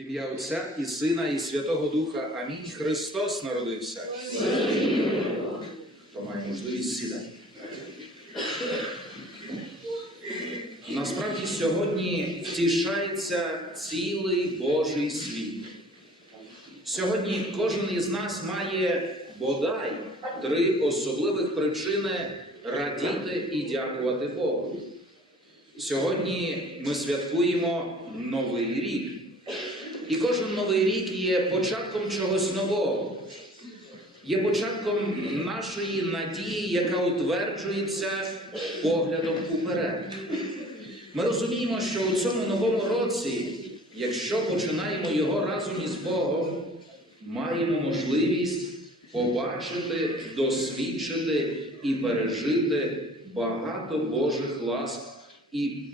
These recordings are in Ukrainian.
ім'я Отця і Сина, і Святого Духа. Амінь. Христос народився. Хто має можливість сідати. Насправді сьогодні втішається цілий Божий світ. Сьогодні кожен із нас має бодай три особливих причини радіти і дякувати Богу. Сьогодні ми святкуємо Новий рік. І кожен новий рік є початком чогось нового, є початком нашої надії, яка утверджується поглядом уперед. Ми розуміємо, що у цьому новому році, якщо починаємо його разом із Богом, маємо можливість побачити, досвідчити і пережити багато Божих ласк і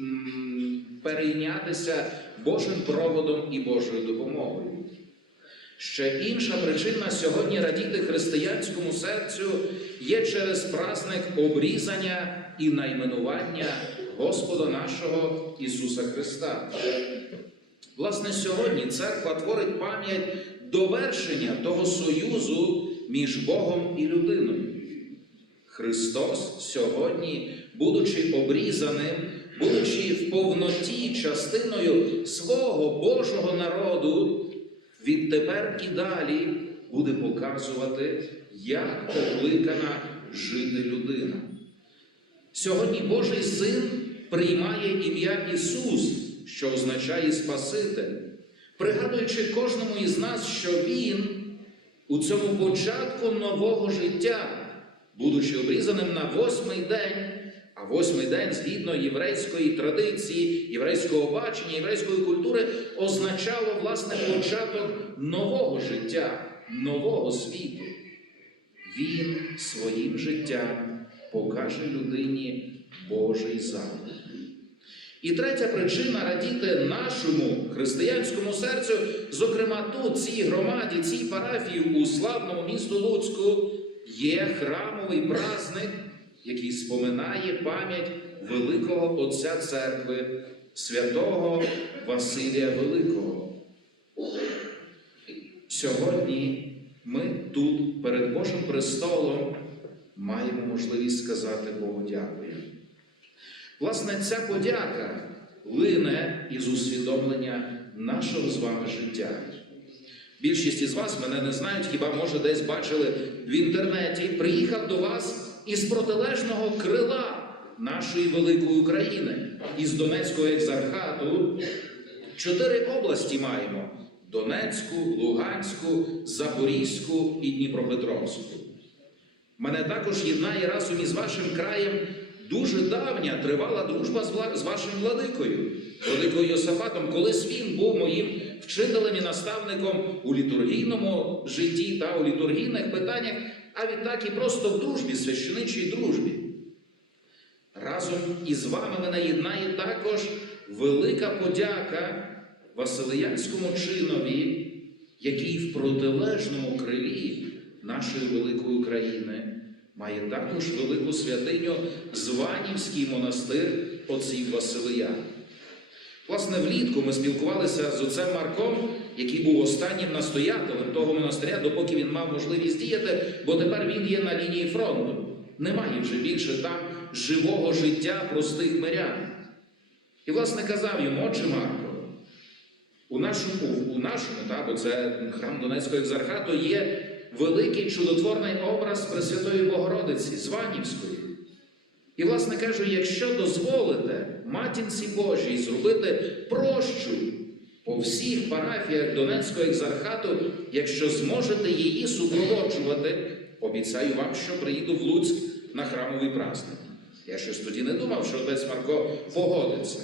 перейнятися Божим проводом і Божою допомогою. Ще інша причина сьогодні радіти християнському серцю є через праздник обрізання і найменування Господа нашого Ісуса Христа. Власне, сьогодні церква творить пам'ять довершення того союзу між Богом і людиною. Христос сьогодні, будучи обрізаним, будучи в повноті частиною свого Божого народу, відтепер і далі буде показувати, як покликана жити людина. Сьогодні Божий Син приймає ім'я Ісус, що означає Спаситель, пригадуючи кожному із нас, що Він у цьому початку нового життя, будучи обрізаним на восьмий день, а восьмий день, згідно єврейської традиції, єврейського бачення, єврейської культури, означало власне початок нового життя, нового світу. Він своїм життям покаже людині Божий замок. І третя причина радіти нашому християнському серцю, зокрема тут, цій громаді, цій парафії у славному місту Луцьку, є храмовий праздник, який споминає пам'ять великого Отця церкви, святого Василія Великого. Сьогодні ми тут, перед Божим престолом, маємо можливість сказати Богу дякую. Власне, ця подяка лине із усвідомлення нашого з вами життя. Більшість із вас мене не знають, хіба може десь бачили в інтернеті. Приїхав до вас із протилежного крила нашої великої України, із Донецького екзархату. Чотири області маємо: Донецьку, Луганську, Запорізьку і Дніпропетровську. Мене також єднає разом із вашим краєм дуже давня тривала дружба з, вашим владикою, владикою Йосафатом. Колись він був моїм вчителем і наставником у літургійному житті та у літургійних питаннях, а відтак і просто в дружбі, священичій дружбі. Разом із вами мене єднає також велика подяка Василиянському чинові, який в протилежному крилі нашої великої України має також велику святиню Званівський монастир отців Василия. Власне, влітку ми спілкувалися з отцем Марком, який був останнім настоятелем того монастиря, допоки він мав можливість діяти, бо тепер він є на лінії фронту. Немає вже більше там живого життя простих мирян. І, власне, казав йому, отче Марко, у нашому, у нашому та, бо це храм Донецького екзархату, є великий чудотворний образ Пресвятої Богородиці, Званівської. І, власне кажу, якщо дозволите матінці Божій зробити прощу по всіх парафіях Донецького екзархату, якщо зможете її супроводжувати, обіцяю вам, що приїду в Луцьк на храмовий праздник. Я щось тоді не думав, що отець Марко погодиться.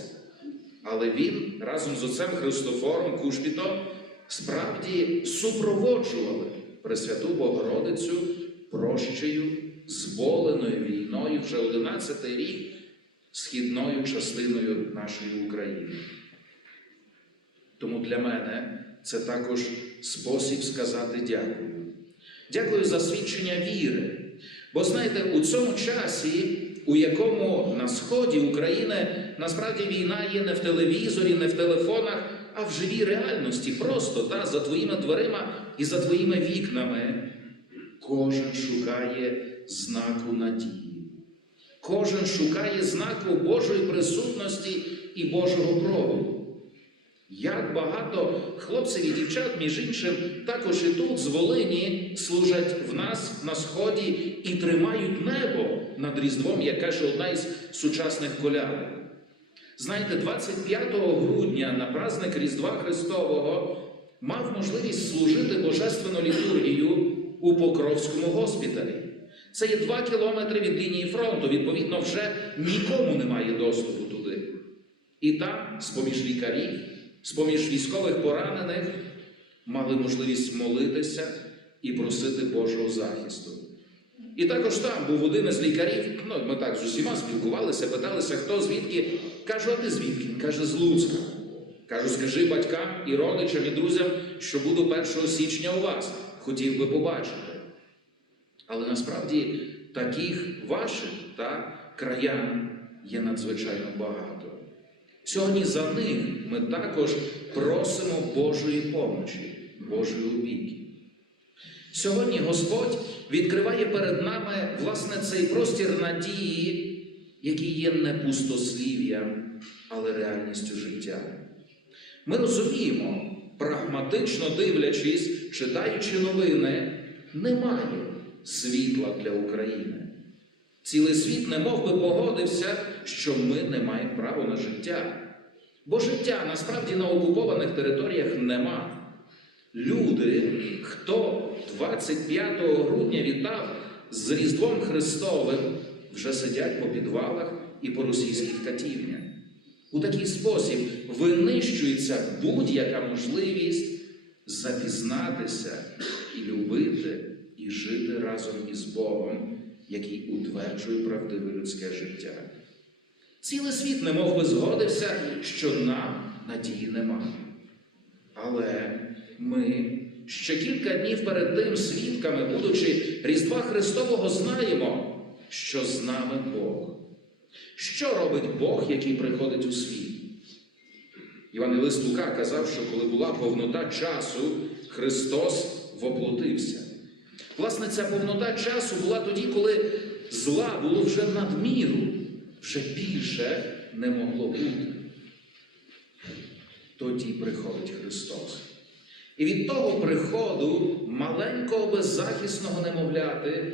Але він разом з отцем Христофором Кушпітом справді супроводжували Пресвяту Богородицю прощею, зболеною війною вже 11-й рік східною частиною нашої України. Тому для мене це також спосіб сказати дякую. Дякую за свідчення віри. Бо знаєте, у цьому часі, у якому на сході України насправді війна є не в телевізорі, не в телефонах, а в живій реальності, просто та, за твоїми дверима і за твоїми вікнами. Кожен шукає знаку надії. Кожен шукає знаку Божої присутності і Божого проводу. Як багато хлопців і дівчат, між іншим, також і тут, з Волині, служать в нас на сході і тримають небо над Різдвом, як каже одна із сучасних коляд. Знаєте, 25 грудня на праздник Різдва Христового мав можливість служити божественну літургію у Покровському госпіталі. Це є два кілометри від лінії фронту, відповідно, вже нікому немає доступу туди. І там, з-поміж лікарів, з-поміж військових поранених, мали можливість молитися і просити Божого захисту. І також там був один із лікарів, ну ми так з усіма спілкувалися, питалися, хто звідки. Кажу, а ти звідки? Каже, з Луцька. Кажу, скажи батькам і родичам, і друзям, що буду 1 січня у вас. Хотів би побачити. Але насправді таких ваших та краян є надзвичайно багато. Сьогодні за них ми також просимо Божої помочі, Божої опіки. Сьогодні Господь відкриває перед нами власне цей простір надії, який є не пустослів'ям, але реальністю життя. Ми розуміємо, прагматично дивлячись, читаючи новини, немає світла для України. Цілий світ не мов би погодився, що ми не маємо права на життя. Бо життя насправді на окупованих територіях нема. Люди, хто 25 грудня вітав з Різдвом Христовим, вже сидять по підвалах і по російських катівнях. У такий спосіб винищується будь-яка можливість запізнатися і любити, і жити разом із Богом, який утверджує правдиве людське життя. Цілий світ не мов би згодився, що нам надії нема. Але ми ще кілька днів перед тим свідками, будучи Різдва Христового, знаємо, що з нами Бог. Що робить Бог, який приходить у світ? Івангелист Лука казав, що коли була повнота часу, Христос воплотився. Власне, ця повнота часу була тоді, коли зла було вже надміру, вже більше не могло бути. Тоді приходить Христос. І від того приходу маленького беззахисного немовляти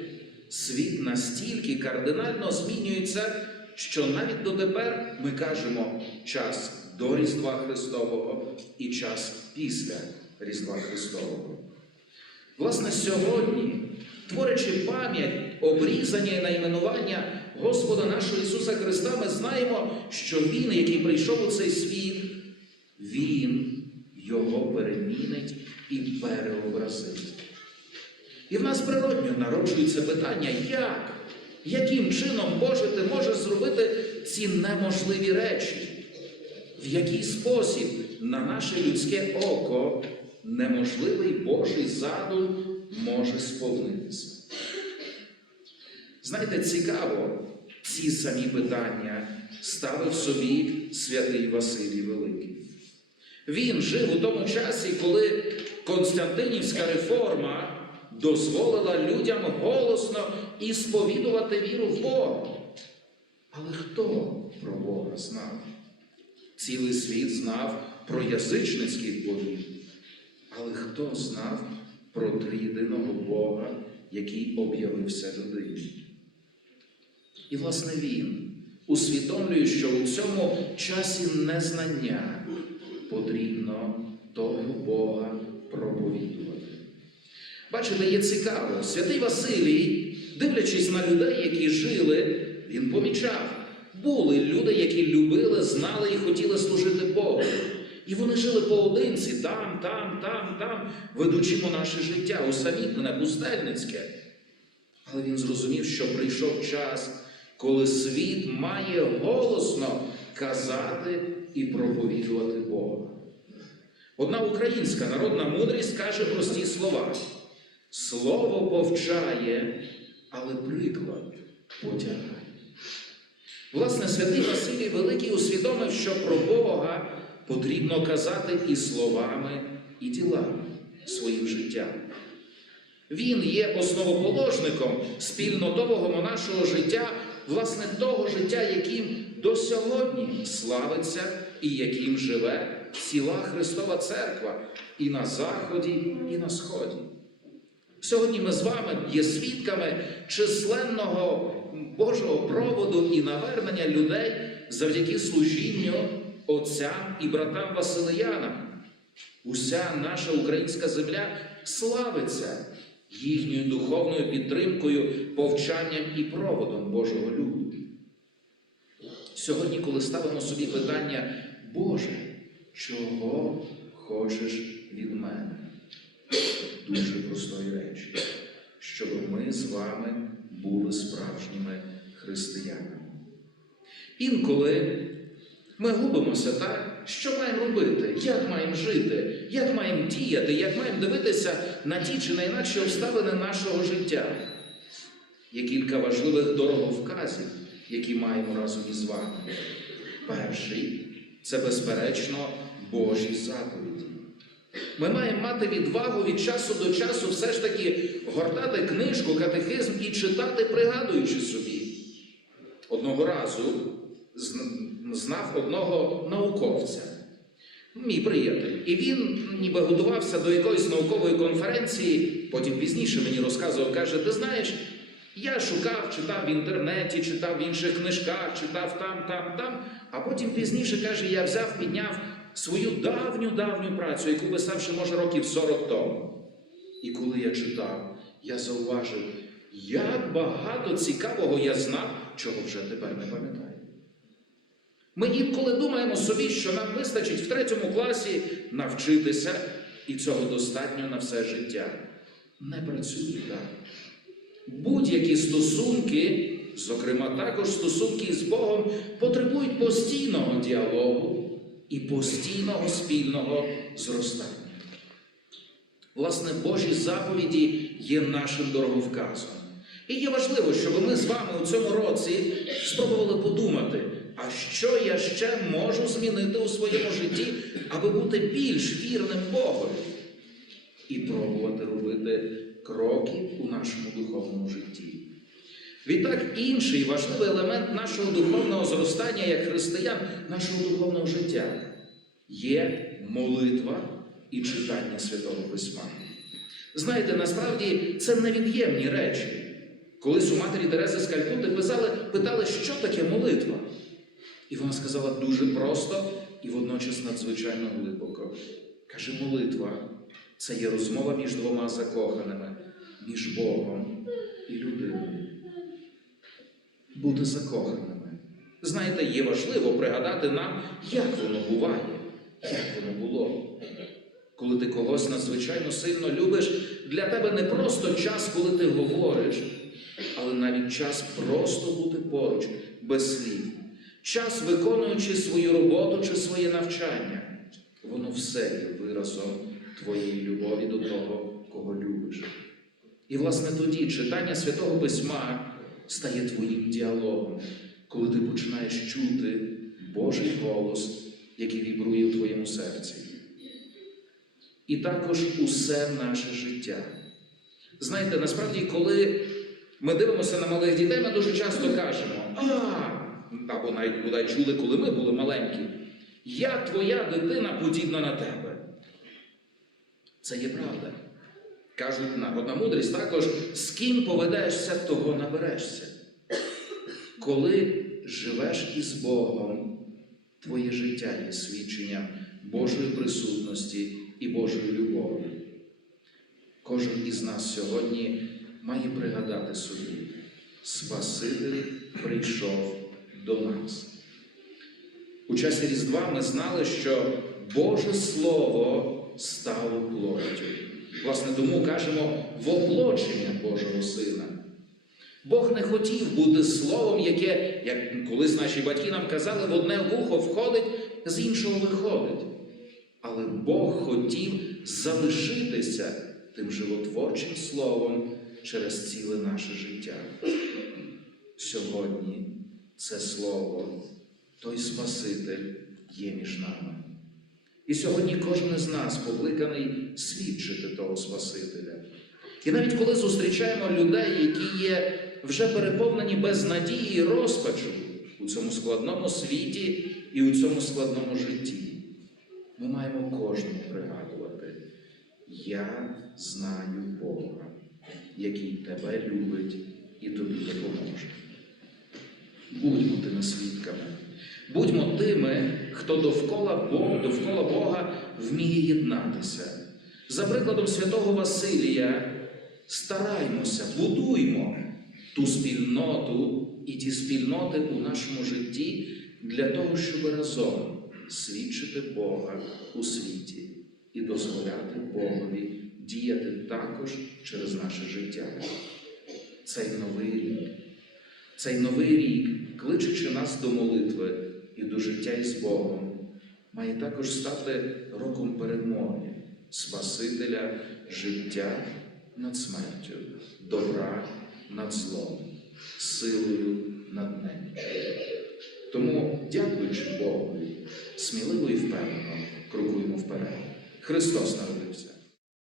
світ настільки кардинально змінюється, що навіть дотепер ми кажемо час до Різдва Христового і час після Різдва Христового. Власне, сьогодні, творячи пам'ять, обрізання і найменування Господа нашого Ісуса Христа, ми знаємо, що Він, який прийшов у цей світ, Він його перемінить і переобразить. І в нас природньо народжується питання, як? Яким чином Боже ти можеш зробити ці неможливі речі? В який спосіб на наше людське око неможливий Божий задум може сповнитися? Знаєте, цікаво, ці самі питання ставив собі святий Василій Великий. Він жив у тому часі, коли Константинівська реформа дозволила людям голосно і сповідувати віру в Бога. Але хто про Бога знав? Цілий світ знав про язичницьких богів. Але хто знав про триєдиного Бога, який об'явився людині? І, власне, він усвідомлює, що у цьому часі незнання потрібно того Бога проповідувати. Бачите, є цікаво, святий Василій, дивлячись на людей, які жили, він помічав. Були люди, які любили, знали і хотіли служити Богу. І вони жили поодинці, там, там, там, там, ведучи наше життя, усамітнене, пустельницьке. Але він зрозумів, що прийшов час, коли світ має голосно казати і проповідувати Бога. Одна українська народна мудрість каже прості слова: Слово повчає, але приклад потягає. Власне, святий Василій Великий усвідомив, що про Бога потрібно казати і словами, і ділами своїм життям. Він є основоположником спільнотового нашого життя, власне, того життя, яким до сьогодні славиться і яким живе ціла Христова Церква і на Заході, і на Сході. Сьогодні ми з вами є свідками численного Божого проводу і навернення людей завдяки служінню отцям і братам Василиянам. Уся наша українська земля славиться їхньою духовною підтримкою, повчанням і проводом Божого люду. Сьогодні, коли ставимо собі питання, Боже, чого хочеш від мене? Дуже простої речі, щоб ми з вами були справжніми християнами. Інколи ми губимося так, що маємо робити, як маємо жити, як маємо діяти, як маємо дивитися на ті чи на інакші обставини нашого життя. Є кілька важливих дороговказів, які маємо разом із вами. Перший це, безперечно, Божі заповіді. Ми маємо мати відвагу від часу до часу все ж таки гортати книжку, катехизм і читати, пригадуючи собі. Одного разу знав одного науковця, мій приятель. І він ніби готувався до якоїсь наукової конференції, потім пізніше мені розказував, каже: ти знаєш, я шукав, читав в інтернеті, читав в інших книжках, читав там, там, там. А потім пізніше каже, я взяв, підняв свою давню давню працю, яку писав ще, може, років 40 тому. І коли я читав, я зауважив, як багато цікавого я знав, чого вже тепер не пам'ятаю. Ми інколи думаємо собі, що нам вистачить в третьому класі навчитися, і цього достатньо на все життя. Не працює так. Будь-які стосунки, зокрема також стосунки з Богом, потребують постійного діалогу і постійного спільного зростання. Власне, Божі заповіді є нашим дороговказом. І є важливо, щоб ми з вами у цьому році спробували подумати, а що я ще можу змінити у своєму житті, аби бути більш вірним Богові? І пробувати робити кроки у нашому духовному житті. Відтак, інший важливий елемент нашого духовного зростання як християн, нашого духовного життя є молитва і читання Святого Письма. Знаєте, насправді це невід'ємні речі. Колись у матері Терези з Калькути писали, питали, що таке молитва. І вона сказала дуже просто і водночас надзвичайно глибоко. Каже, молитва це є розмова між двома закоханими, між Богом і людиною. Бути закоханими. Знаєте, є важливо пригадати нам, як воно буває, як воно було. Коли ти когось надзвичайно сильно любиш, для тебе не просто час, коли ти говориш, але навіть час просто бути поруч, без слів. Час, виконуючи свою роботу чи своє навчання, воно все є виразом твоєї любові до того, кого любиш. І, власне, тоді читання Святого Письма стає твоїм діалогом, коли ти починаєш чути Божий голос, який вібрує у твоєму серці. І також усе наше життя. Знаєте, насправді, коли ми дивимося на малих дітей, ми дуже часто кажемо, а, або навіть бодай чули, коли ми були маленькі, як твоя дитина подібна на тебе. Це є правда. Кажуть, народна мудрість також, з ким поведешся, того наберешся. Коли живеш із Богом, твоє життя є свідченням Божої присутності і Божої любові. Кожен із нас сьогодні має пригадати собі, Спаситель прийшов до нас. У часі Різдва ми знали, що Боже Слово стало плоттю. Власне, тому кажемо воплочення Божого Сина. Бог не хотів бути словом, яке, як колись наші батьки нам казали, в одне вухо входить, з іншого виходить. Але Бог хотів залишитися тим животворчим словом через ціле наше життя. Сьогодні це слово, той Спаситель є між нами. І сьогодні кожен із нас покликаний свідчити того Спасителя. І навіть коли зустрічаємо людей, які є вже переповнені без надії і розпачу у цьому складному світі і у цьому складному житті, ми маємо кожному пригадувати: Я знаю Бога, який тебе любить і тобі допоможе. Будьмо тими свідками. Будьмо тими, хто довкола Бога, довкола Бога вміє єднатися. За прикладом святого Василія, стараймося, будуймо ту спільноту і ті спільноти у нашому житті для того, щоб разом свідчити Бога у світі і дозволяти Богові діяти також через наше життя. Цей новий рік. Цей новий рік, кличучи нас до молитви і до життя із Богом, має також стати роком перемоги, Спасителя, життя над смертю, добра над злом, силою над неміччю. Тому, дякуючи Богові, сміливо і впевнено крокуємо вперед. Христос народився.